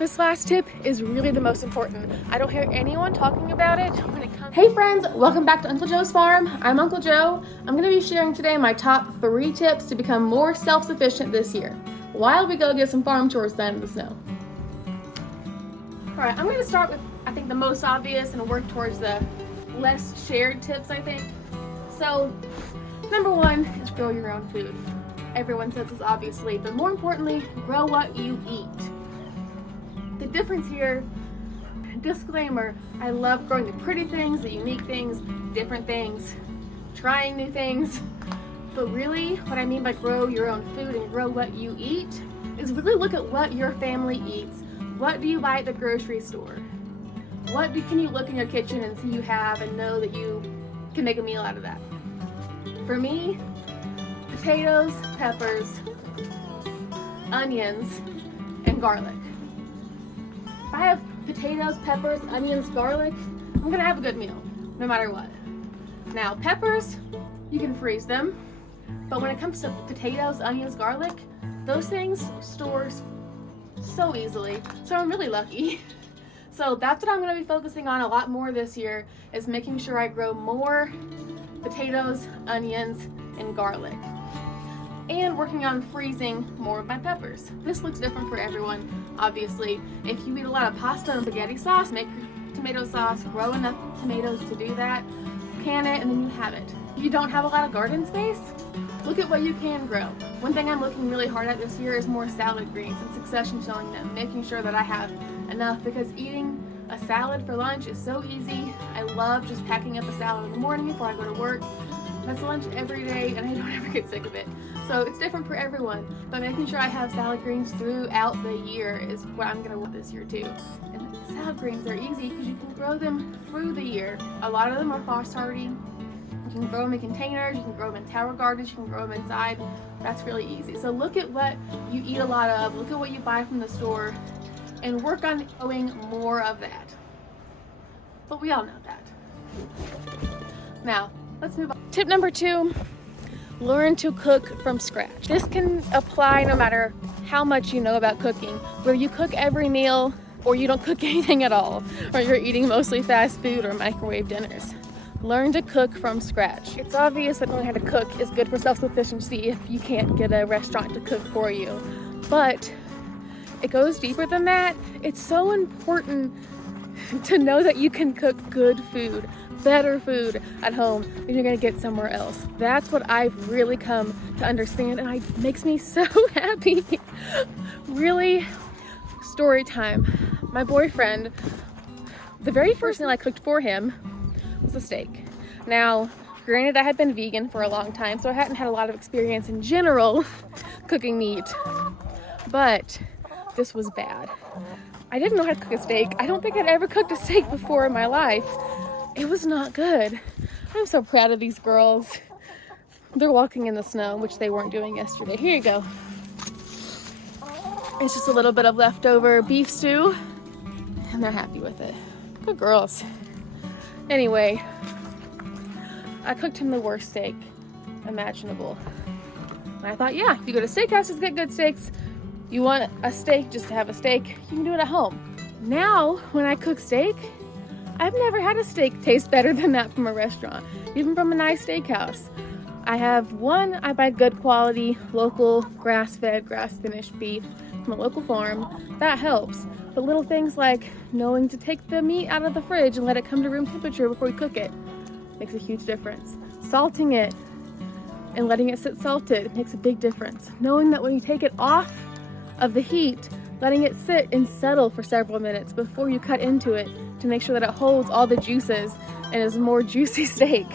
This last tip is really the most important. I don't hear anyone talking about it when it comes. Hey friends, welcome back to Uncle Joe's Farm. I'm Uncle Joe. I'm going to be sharing today my top 3 tips to become more self-sufficient this year, while we go get some farm chores done in the snow. Alright, I'm going to start with, I think, the most obvious and work towards the less shared tips, I think. So, number 1 is grow your own food. Everyone says this obviously, but more importantly, grow what you eat. The difference here, disclaimer, I love growing the pretty things, the unique things, different things, trying new things, but really what I mean by grow your own food and grow what you eat is really look at what your family eats. What do you buy at the grocery store? Can you look in your kitchen and see you have and know that you can make a meal out of that? For me, potatoes, peppers, onions, and garlic. If I have potatoes, peppers, onions, garlic, I'm gonna have a good meal, no matter what. Now, peppers, you can freeze them, but when it comes to potatoes, onions, garlic, those things store so easily, so I'm really lucky. So that's what I'm gonna be focusing on a lot more this year, is making sure I grow more potatoes, onions, and garlic. And working on freezing more of my peppers. This looks different for everyone, obviously. If you eat a lot of pasta and spaghetti sauce, make tomato sauce, grow enough tomatoes to do that, can it, and then you have it. If you don't have a lot of garden space, look at what you can grow. One thing I'm looking really hard at this year is more salad greens and succession sowing them, making sure that I have enough, because eating a salad for lunch is so easy. I love just packing up a salad in the morning before I go to work. That's lunch every day and I don't ever get sick of it. So it's different for everyone, but making sure I have salad greens throughout the year is what I'm gonna want this year too. And salad greens are easy because you can grow them through the year. A lot of them are frost hardy. You can grow them in containers, you can grow them in tower gardens, you can grow them inside. That's really easy. So look at what you eat a lot of, look at what you buy from the store, and work on growing more of that. But we all know that. Now, let's move on. Tip number 2, learn to cook from scratch. This can apply no matter how much you know about cooking, where you cook every meal or you don't cook anything at all, or you're eating mostly fast food or microwave dinners. Learn to cook from scratch. It's obvious that knowing how to cook is good for self-sufficiency if you can't get a restaurant to cook for you, but it goes deeper than that. It's so important to know that you can cook good food, better food at home than you're gonna get somewhere else. That's what I've really come to understand, and it makes me so happy. Really, story time. My boyfriend, the very first meal I cooked for him was a steak. Now, granted, I had been vegan for a long time, so I hadn't had a lot of experience in general cooking meat, but this was bad. I didn't know how to cook a steak. I don't think I'd ever cooked a steak before in my life. It was not good. I'm so proud of these girls. They're walking in the snow, which they weren't doing yesterday. Here you go. It's just a little bit of leftover beef stew, and they're happy with it. Good girls. Anyway, I cooked him the worst steak imaginable. And I thought, yeah, you go to steakhouses to get good steaks. You want a steak just to have a steak, you can do it at home. Now, when I cook steak, I've never had a steak taste better than that from a restaurant, even from a nice steakhouse. I buy good quality, local, grass-fed, grass-finished beef from a local farm. That helps. But little things like knowing to take the meat out of the fridge and let it come to room temperature before you cook it makes a huge difference. Salting it and letting it sit salted makes a big difference. Knowing that when you take it off of the heat, letting it sit and settle for several minutes before you cut into it to make sure that it holds all the juices and is a more juicy steak.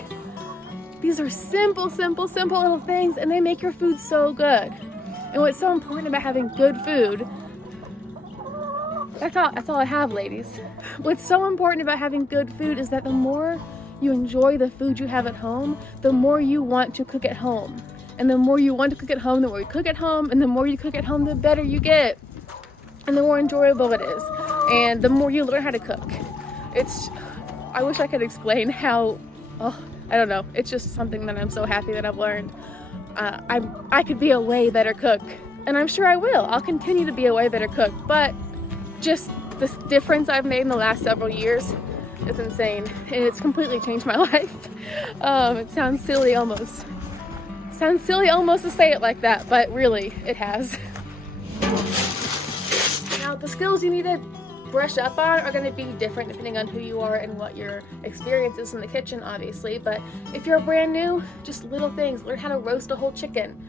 These are simple little things, and they make your food so good. And what's so important about having good food, that's all I have, ladies. What's so important about having good food is that the more you enjoy the food you have at home, the more you want to cook at home. And the more you want to cook at home, the more you cook at home, and the more you cook at home, the better you get. And the more enjoyable it is. And the more you learn how to cook. I wish I could explain how, I don't know. It's just something that I'm so happy that I've learned. I could be a way better cook, and I'm sure I will. I'll continue to be a way better cook, but just this difference I've made in the last several years is insane, and it's completely changed my life. It sounds silly almost. Sounds silly almost to say it like that, but really, it has. Now, the skills you need to brush up on are going to be different depending on who you are and what your experience is in the kitchen, obviously. But if you're brand new, just little things. Learn how to roast a whole chicken.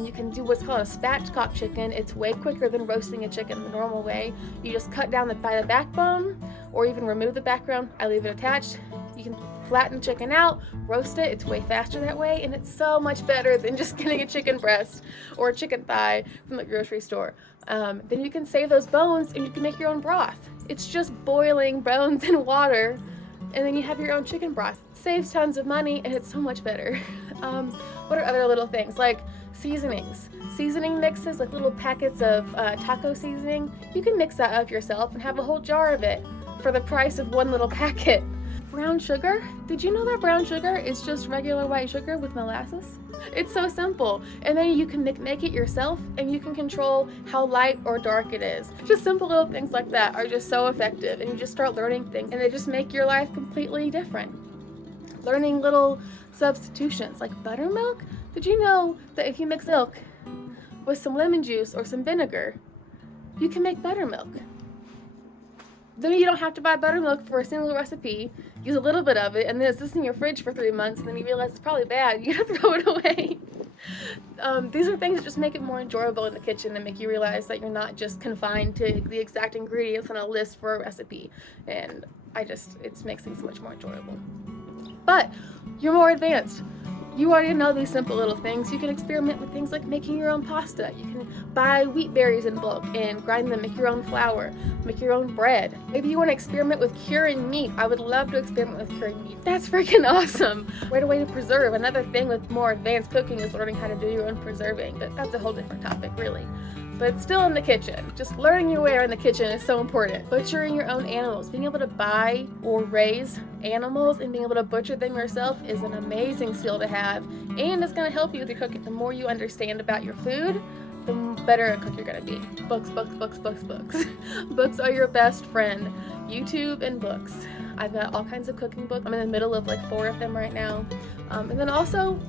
You can do what's called a spatchcock chicken. It's way quicker than roasting a chicken the normal way. You just cut down by the backbone, or even remove the backbone. I leave it attached. You can flatten the chicken out, roast it. It's way faster that way, and it's so much better than just getting a chicken breast or a chicken thigh from the grocery store. Then you can save those bones and you can make your own broth. It's just boiling bones in water, and then you have your own chicken broth. It saves tons of money, and it's so much better. What are other little things? Like seasonings. Seasoning mixes, like little packets of taco seasoning. You can mix that up yourself and have a whole jar of it for the price of one little packet. Brown sugar? Did you know that brown sugar is just regular white sugar with molasses? It's so simple. And then you can make it yourself, and you can control how light or dark it is. Just simple little things like that are just so effective, and you just start learning things, and they just make your life completely different. Learning little substitutions like buttermilk. Did you know that if you mix milk with some lemon juice or some vinegar, you can make buttermilk? Then you don't have to buy buttermilk for a single recipe. Use a little bit of it, and then it's just in your fridge for 3 months, and then you realize it's probably bad. You gotta throw it away. These are things that just make it more enjoyable in the kitchen and make you realize that you're not just confined to the exact ingredients on a list for a recipe. And it makes things so much more enjoyable. But you're more advanced. You already know these simple little things. You can experiment with things like making your own pasta. You can buy wheat berries in bulk and grind them, make your own flour, make your own bread. Maybe you want to experiment with curing meat. I would love to experiment with curing meat. That's freaking awesome. Right away to preserve. Another thing with more advanced cooking is learning how to do your own preserving, but that's a whole different topic, really. But still in the kitchen. Just learning your way around the kitchen is so important. Butchering your own animals. Being able to buy or raise animals and being able to butcher them yourself is an amazing skill to have. And it's going to help you with your cooking. The more you understand about your food, the better a cook you're going to be. Books, books, books, books, books. Books are your best friend. YouTube and books. I've got all kinds of cooking books. I'm in the middle of like 4 of them right now. And then also,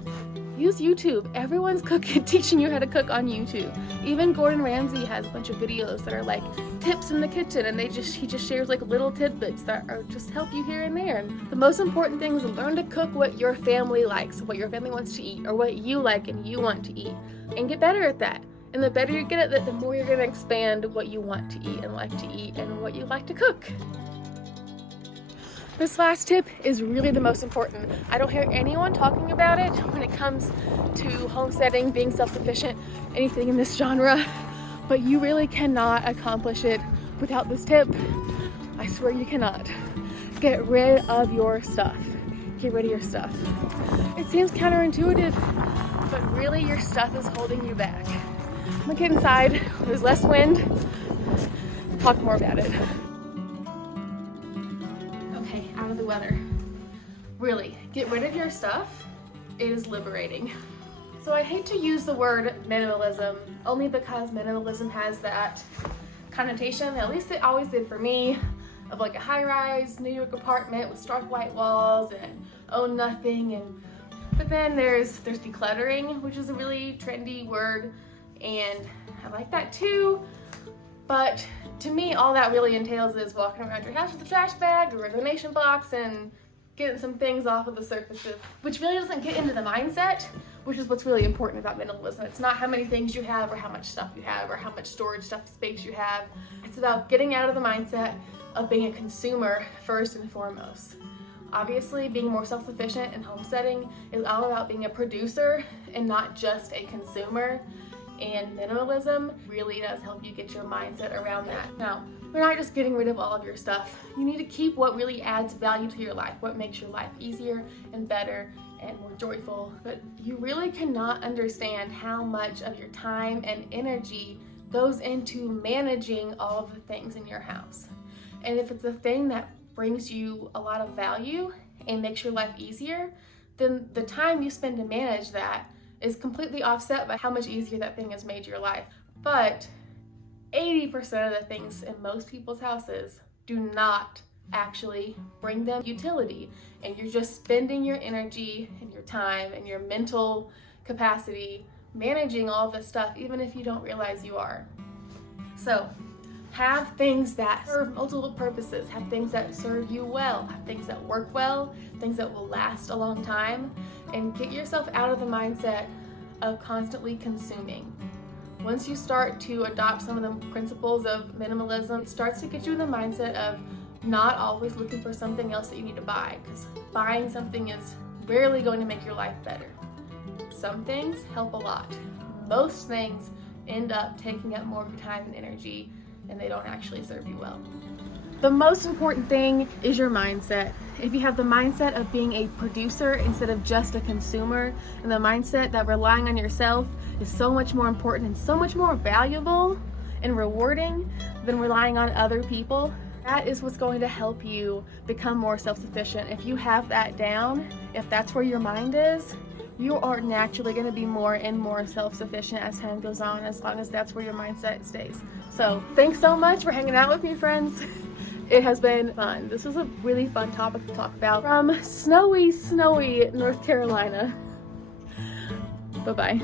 use YouTube. Everyone's teaching you how to cook on YouTube. Even Gordon Ramsay has a bunch of videos that are like tips in the kitchen, and he just shares like little tidbits that are just help you here and there. And the most important thing is learn to cook what your family likes, what your family wants to eat, or what you like and you want to eat, and get better at that. And the better you get at it, the more you're going to expand what you want to eat and like to eat and what you like to cook. This last tip is really the most important. I don't hear anyone talking about it when it comes to homesteading, being self-sufficient, anything in this genre, but you really cannot accomplish it without this tip. I swear you cannot. Get rid of your stuff. Get rid of your stuff. It seems counterintuitive, but really your stuff is holding you back. I'm gonna get inside. There's less wind. Talk more about it. Out of the weather. Really, get rid of your stuff. It is liberating. So I hate to use the word minimalism, only because minimalism has that connotation, at least it always did for me, of like a high-rise New York apartment with stark white walls and own nothing. But then there's decluttering, which is a really trendy word, and I like that too. But to me, all that really entails is walking around your house with a trash bag or a donation box and getting some things off of the surfaces, which really doesn't get into the mindset, which is what's really important about minimalism. It's not how many things you have or how much stuff you have or how much storage space you have. It's about getting out of the mindset of being a consumer first and foremost. Obviously, being more self-sufficient and homesteading is all about being a producer and not just a consumer. And minimalism really does help you get your mindset around that. Now, we're not just getting rid of all of your stuff. You need to keep what really adds value to your life, what makes your life easier and better and more joyful. But you really cannot understand how much of your time and energy goes into managing all of the things in your house. And if it's a thing that brings you a lot of value and makes your life easier, then the time you spend to manage that is completely offset by how much easier that thing has made your life. But 80% of the things in most people's houses do not actually bring them utility, and you're just spending your energy and your time and your mental capacity managing all this stuff, even if you don't realize you are. So have things that serve multiple purposes, have things that serve you well, have things that work well, things that will last a long time, and get yourself out of the mindset of constantly consuming. Once you start to adopt some of the principles of minimalism, it starts to get you in the mindset of not always looking for something else that you need to buy, because buying something is rarely going to make your life better. Some things help a lot. Most things end up taking up more of your time and energy, and they don't actually serve you well. The most important thing is your mindset. If you have the mindset of being a producer instead of just a consumer, and the mindset that relying on yourself is so much more important and so much more valuable and rewarding than relying on other people, that is what's going to help you become more self-sufficient. If you have that down, if that's where your mind is, you are naturally going to be more and more self-sufficient as time goes on, as long as that's where your mindset stays. So thanks so much for hanging out with me, friends. It has been fun. This was a really fun topic to talk about from snowy North Carolina. Bye-bye.